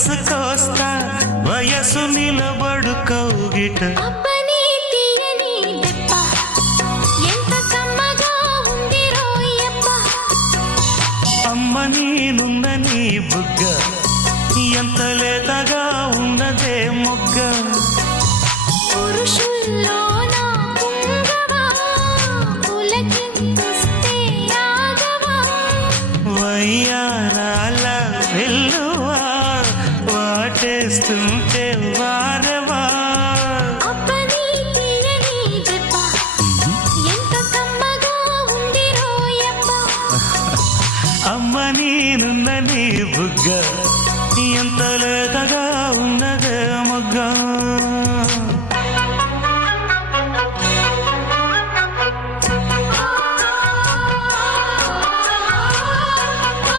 వయసుకొస్తా వయసు నిలబడు కౌగిట అబ్బని తీయని దెబ్బ ఎంత కమ్మగా ఉంది రోయప్ప అమ్మ నేనుందని బుగ్గ ఎంత లేతగా ఉన్నదే మొగ్గ పురుషుల్లో నా పుంగవా పులకింతుస్తే ఆగవా వయ్యారాల వెల్లువా వాటేస్తుంటే వారవా అబ్బని తీయని దెబ్బ ఎంత కమ్మగా ఉంది రోయప్ప అమ్మ నేనుందని బుగ్గ ఎంత లేతగా